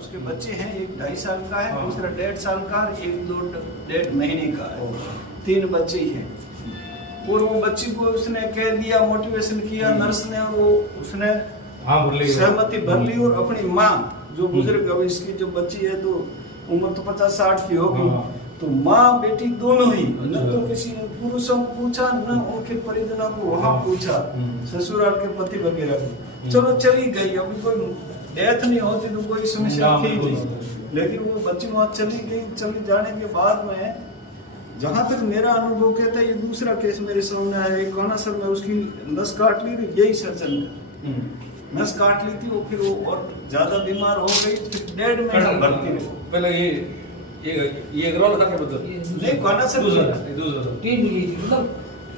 उसके बच्चे हैं, एक 2.5 साल का है, दूसरा 1.5 साल का, एक 1.5 महीने का है, 3 बच्चे ही हैं। और वो बच्ची को उसने कह दिया, मोटिवेशन किया नर्स ने, और वो उसने सहमति भर ली। और अपनी माँ जो बुजुर्ग, अब इसकी जो बच्ची है तो उम्र तो 50-60 की होगी, तो माँ बेटी दोनों ही, न तो किसी पुरुषों को पूछा, न उनके परिजनों को वहां पूछा, ससुराल के पति वगैरह को। चलो चली गई, अभी कोई डेथ नहीं होती तो कोई समस्या थी नहीं, लेकिन वो बच्ची वहां चली गई। चली जाने के बाद में जहां तक मेरा अनुभव कहता है, ये दूसरा केस मेरे सामने आया। एक कहना सर मैं उसकी नस काट ली थी, यही सर्जन नस काट ली थी, वो फिर वो और ज्यादा बीमार हो गई, फिर 1.5 महीना भर्ती रही। पहले ये अग्रवाल था क्या मतलब? नहीं कहना सर दूसरा टीम मिली थी, मतलब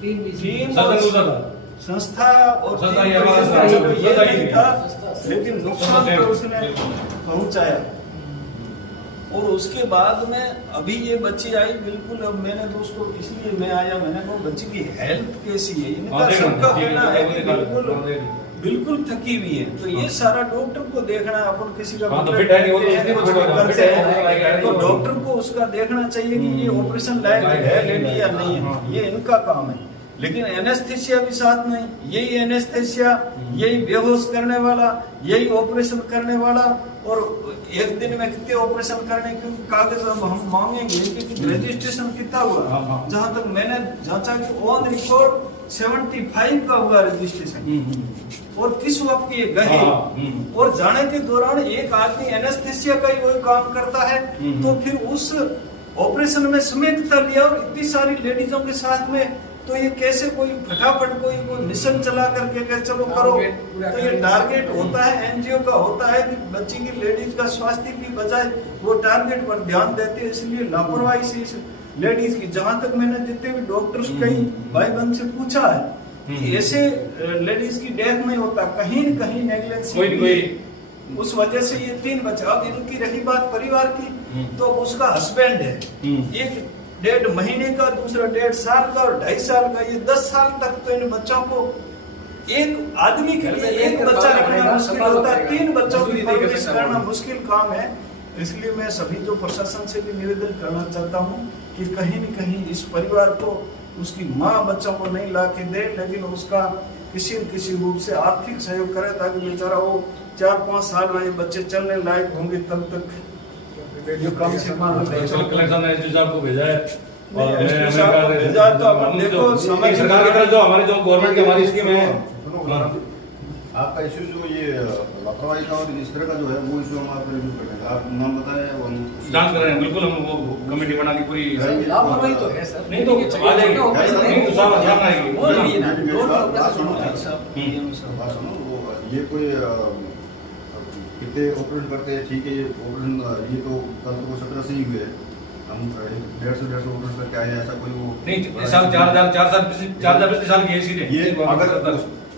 टीम दूसरा था संस्था और संस्था टीम ये का संस्था चलो ये संस्था नहीं ही था, लेकिन नुकसान तो उसने पहुंचाया। और उसके बाद में अभी ये बच्ची आई, बिल्कुल अब मैंने तो उसको इसलिए मैं आया, मैंने कहा बच्ची की हेल्थ कैसी है, इनका सबका कहना है कि बिल्कुल थकी हुई है। तो ये सारा डॉक्टर को देखना है, अपन किसी का तो डॉक्टर को उसका देखना चाहिए कि ये ऑपरेशन लायक है लेडी या नहीं है, ये इनका काम है। लेकिन एनेस्थेसिया भी साथ नहीं, यही एनेस्थेसिया, यही बेहोश करने वाला, यही ऑपरेशन करने वाला। और एक दिन में कितने ऑपरेशन करने के कागज हम मांगेंगे, क्योंकि रजिस्ट्रेशन कितना हुआ, जहां तक मैंने जांचा कि ऑन रिकॉर्ड 75 का हुआ रजिस्ट्रेशन। और किस वक्त ये गए, और जाने के दौरान एक आदमी एनेस्थेसिया का ही वही काम करता है, तो फिर उस ऑपरेशन में समेत कर लिया, और इतनी सारी लेडीजों के साथ में, तो ये कैसे कोई फटाफट कोई मिशन चला करके कहे चलो करो। तो ये टारगेट होता है एनजीओ का, होता है कि बच्ची की लेडीज का स्वास्थ्य की बजाय वो टारगेट पर ध्यान देते हैं, इसलिए लापरवाही से इस लेडीज की, जहां तक मैंने जितने भी डॉक्टर्स कई भाई बहन से पूछा है कि ऐसे लेडीज की डेथ नहीं होता, कहीं न कहीं नेग्लेक्सी, उस वजह से ये 3 बच्चे। अब इनकी रही बात परिवार की, तो उसका हस्बैंड है, एक 1.5 महीने का, दूसरा 1.5 साल का और 2.5 साल का। ये 10 साल तक तो इन बच्चों को, एक आदमी के लिए एक बच्चा रखना मुश्किल होता है, 3 बच्चों की परवरिश करना मुश्किल काम है। इसलिए मैं सभी जो प्रशासन से भी निवेदन करना चाहता हूँ कि कहीं न कहीं इस परिवार को, उसकी माँ बच्चों को नहीं ला के दे, लेकिन उसका किसी न किसी रूप से आर्थिक सहयोग करे, ताकि बेचारा वो 4-5 साल में ये बच्चे चलने लायक होंगे, तब तक जो कम से कम कलेक्शन एसडी साहब को भेजा है। और भेजा तो अपन देखो सरकार की तरफ जो हमारी जो गवर्नमेंट की हमारी स्कीम है, आपका इश्यू जो ये लापरवाही का और इस तरह का जो है, वो इश्यू हम आपको रिव्यू कर देंगे। आप नाम बताएं, वो जांच कर रहे हैं। बिल्कुल हम वो कमेटी बना के पूरी लापरवाही तो है सर, नहीं तो आ जाएगी, नहीं तो सामने आएगी। बात सुनो, वो ये कोई कितने ऑपरेशन करते हैं, ठीक है, ये ऑपरेशन ये तो कल तो 17 से ही हुए, हम 150 ऑपरेशन करके आए, ऐसा कोई वो नहीं, साल 4,000 साल की है। ये अगर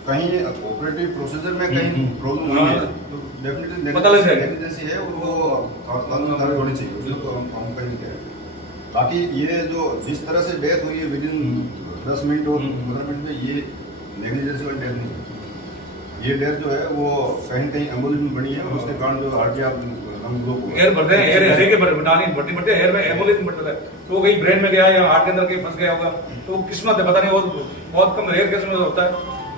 कहीं ऑपरेटिव प्रोसीजर में कहीं प्रॉब्लम हुई है तो डेफिनेटली पता लग जाएगा, नेग्लिजेंसी है, और वो कानूनी कार्रवाई होनी चाहिए, उसको तो हम कहीं नहीं कह रहे। बाकी ये जो जिस तरह से डेथ हुई है विद इन 10 मिनट और 15 मिनट में, ये नेग्लिजेंसी वाली डेथ नहीं है। ये डेथ जो है वो कहीं कहीं एम्बुलेंस में बनी है, और उसके कारण जो हार्ट या एयर बढ़ते हैं, एयर हरे के बढ़ते एयर में एम्बुलेंस में बढ़ता है, तो कहीं ब्रेन में गया या हार्ट के अंदर कहीं फंस गया होगा, तो किस्मत है, पता नहीं, बहुत कम रेयर केस में होता है।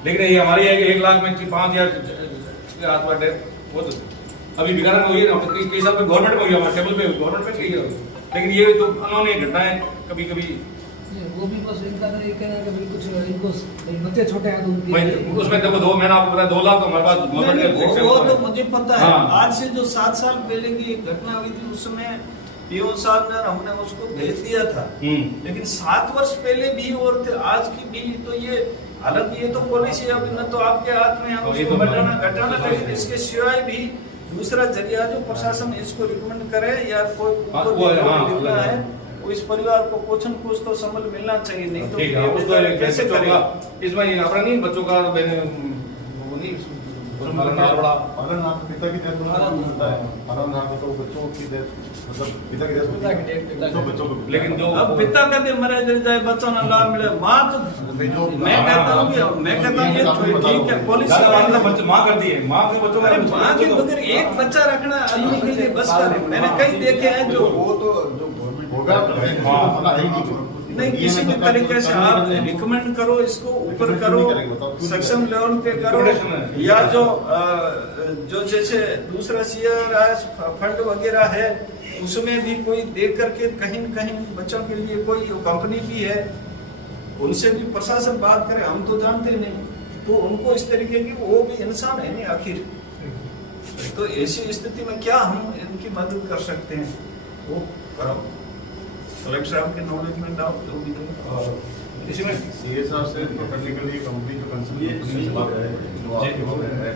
लेकिन ये हमारी है कि 1 लाख में 5 या 8 बार डेथ, वो तो अभी बीकानेर में हुई है ना, कई साल में गवर्नमेंट में हुई, हमारे टेबल पे गवर्नमेंट में चाहिए। लेकिन ये तो अनहोनी घटनाएं कभी कभी, वो भी बस इनका तो ये कहना है कि कुछ इनको बच्चे छोटे हैं तो उसमें देखो 2 महीना आपको पता है, 2 लाख तो हमारे पास गवर्नमेंट, वो तो मुझे पता है। हाँ। आज से जो 7 साल पहले की घटना हुई थी, उसमें पीओ साहब ने, हमने उसको भेज दिया था, लेकिन 7 वर्ष पहले भी और थे, आज की भी, तो ये हालांकि ये तो पॉलिसी अब न तो आपके हाथ में है उसको बढ़ाना घटाना, लेकिन इसके सिवाय भी दूसरा जरिया जो प्रशासन इसको रिकमेंड करे, या कोई है, वो इस परिवार को कुछ न कुछ तो संबल मिलना चाहिए, नहीं तो कैसे करेगा। इसमें अपना नहीं बच्चों का बड़ा फरहान नाम पिता की डेथ होता है, फरहान नाम तो बच्चों की डेथ, मतलब पिता की डेथ तो बच्चों को, लेकिन जो अब पिता कदे मरे जाए बच्चों ना लाभ मिले, माँ तो मैं कहता हूँ ये ठीक है, पुलिस माँ करती है, माँ के बच्चों अरे माँ के बगैर एक बच्चा रखना आदमी के लिए बस का नहीं। मैंने कई देखे हैं जो वो तो जो गवर्नमेंट होगा नहीं किसी भी तरीके से आप रिकमेंड करो, इसको ऊपर करो, सक्षम लेवल पे करो, या जो जैसे दूसरा CRS फंड वगैरह है उसमें भी कोई दे करके कहीं न कहीं बच्चों के लिए कोई कंपनी भी है, उनसे भी प्रशासन बात करे। हम तो जानते नहीं, तो उनको इस तरीके की, वो भी इंसान है नहीं आखिर, तो ऐसी स्थिति में क्या हम इनकी मदद कर सकते हैं, वो करो। कलेक्टर साहब के नॉलेज में डाउट जो भी है। इसमें CSR से तो टेक्निकली कंपनी जो कंसर्न कंपनी से बात है, जो आपके वो है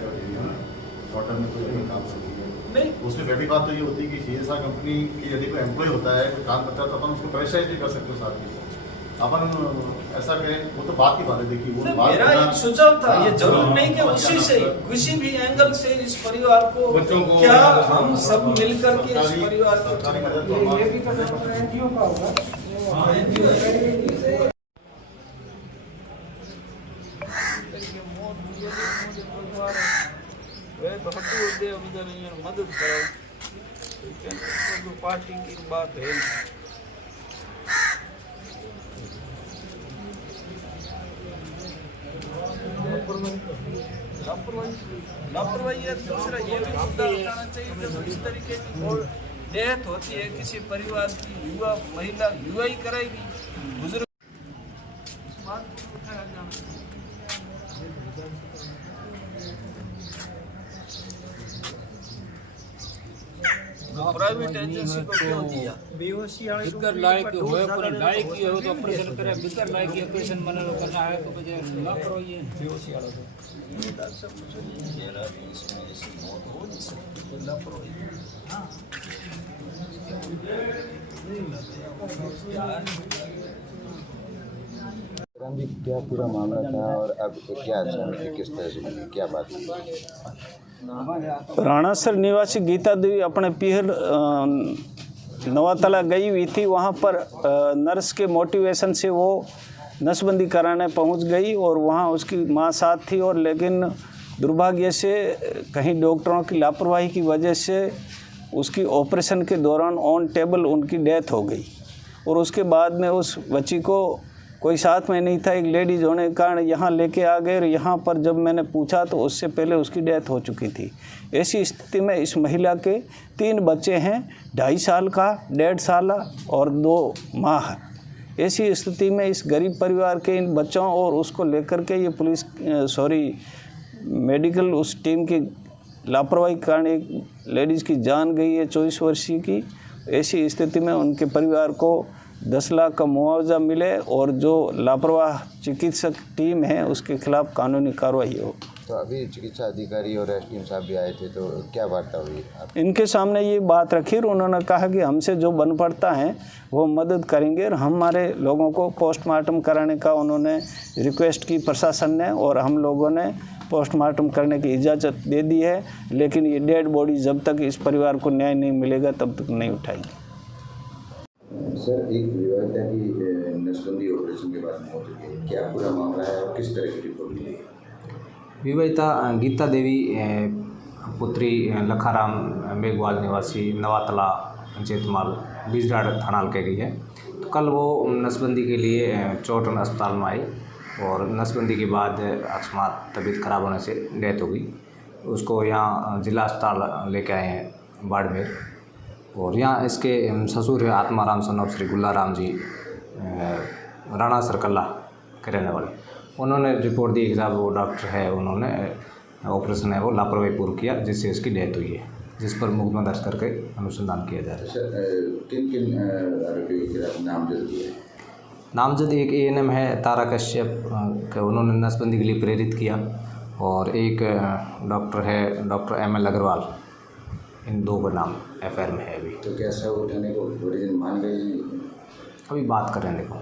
क्वार्टर में कोई अगर काम करती है, नहीं उसमें पहली बात तो ये होती है कि CSR कंपनी की यदि कोई एम्प्लॉय होता है, कोई काम करता है, तो अपन उसको प्रेशराइज नहीं कर सकते साथ में। अपन ऐसा करें, वो तो बात की बात है, देखिए वो बात मेरा एक सुझाव था, ये जरूर नहीं कि उसी से किसी भी एंगल से इस परिवार को, बच्चों को, क्या हम सब मिलकर के इस परिवार को सरकारी मदद तो ये भी करना पड़ेगा, NGO का होगा। मदद करो, पार्टी की बात है। लापरवाही है। दूसरा ये भी मुद्दा उठाना चाहिए कि इस तरीके की डेथ होती है किसी परिवार की, युवा महिला युवा ही कराएगी, बुजुर्ग इस बात को उठाया जाना चाहिए। प्राइवेट एजेंसी को क्यों दिया? बिगर लायक होए पर लायक ही हो तो ऑपरेशन करे, बिगर लायक ही ऑपरेशन मने करना है तो बजे ना करो। ये बेहोशी वाला तो डॉक्टर साहब मुझे नहीं कह रहा कि इसमें ऐसी मौत हो नहीं सकती, कोई लापरवाही। हाँ भी क्या पूरा मामला था और अब क्या सहमति किस तरह से मिली, क्या बात है? राणासर निवासी गीता देवी अपने पीहर नवातला गई हुई थी। वहाँ पर नर्स के मोटिवेशन से वो नसबंदी कराने पहुँच गई और वहाँ उसकी माँ साथ थी, और लेकिन दुर्भाग्य से कहीं डॉक्टरों की लापरवाही की वजह से उसकी ऑपरेशन के दौरान ऑन टेबल उनकी डेथ हो गई। और उसके बाद में उस बच्ची को कोई साथ में नहीं था, एक लेडीज होने के कारण यहाँ लेके आ गए, और यहाँ पर जब मैंने पूछा तो उससे पहले उसकी डेथ हो चुकी थी। ऐसी स्थिति में इस महिला के 3 बच्चे हैं, 2.5 साल का, 1.5 साल और 2 माह। ऐसी स्थिति में इस गरीब परिवार के इन बच्चों और उसको लेकर के ये पुलिस मेडिकल उस टीम की लापरवाही के कारण एक लेडीज़ की जान गई है 24 वर्षीय की। ऐसी स्थिति में उनके परिवार को 10 लाख का मुआवजा मिले और जो लापरवाह चिकित्सक टीम है उसके खिलाफ कानूनी कार्रवाई हो। तो अभी चिकित्सा अधिकारी और SDM साहब भी आए थे, तो क्या वार्ता हुई? इनके सामने ये बात रखी और उन्होंने कहा कि हमसे जो बन पड़ता है वो मदद करेंगे, और हमारे लोगों को पोस्टमार्टम कराने का उन्होंने रिक्वेस्ट की प्रशासन ने, और हम लोगों ने पोस्टमार्टम करने की इजाज़त दे दी है। लेकिन ये डेड बॉडी जब तक इस परिवार को न्याय नहीं मिलेगा तब तक नहीं उठाएंगे। सर, एक विवाहिता की नसबंदी ऑपरेशन के बाद मौत हुई है, क्या पूरा मामला है और किस तरह की रिपोर्ट मिली है? विवाहिता गीता देवी पुत्री लखाराम मेघवाल निवासी नवातला पंचायतमाल बीजडाड़ थाना के गई है। तो कल वो नसबंदी के लिए चौटन अस्पताल में आई, और नसबंदी के बाद अकस्मात तबीयत खराब होने से डेथ हो गई। उसको यहाँ जिला अस्पताल लेके आए हैं बाड़मेर, और यहाँ इसके ससुर है आत्माराम सन ऑफ श्री गुल्लाराम जी, राणा सरकल्ला के रहने वाले। उन्होंने रिपोर्ट दी कि साहब वो डॉक्टर है, उन्होंने ऑपरेशन है वो लापरवाही पूर्व किया जिससे इसकी डेथ हुई है, जिस पर मुकदमा दर्ज करके अनुसंधान किया जा रहा है। सर, किन किन आरोपियों के खिलाफ नामजद हुए हैं? नामजद एक ANM है तारा कश्यप, उन्होंने नसबंदी के लिए प्रेरित किया, और एक डॉक्टर है डॉक्टर ML अग्रवाल। इन 2 का नाम FIR में है अभी। तो क्या सब उठाने को ओरिजिन मान गए? अभी बात कर रहे हैं, देखो।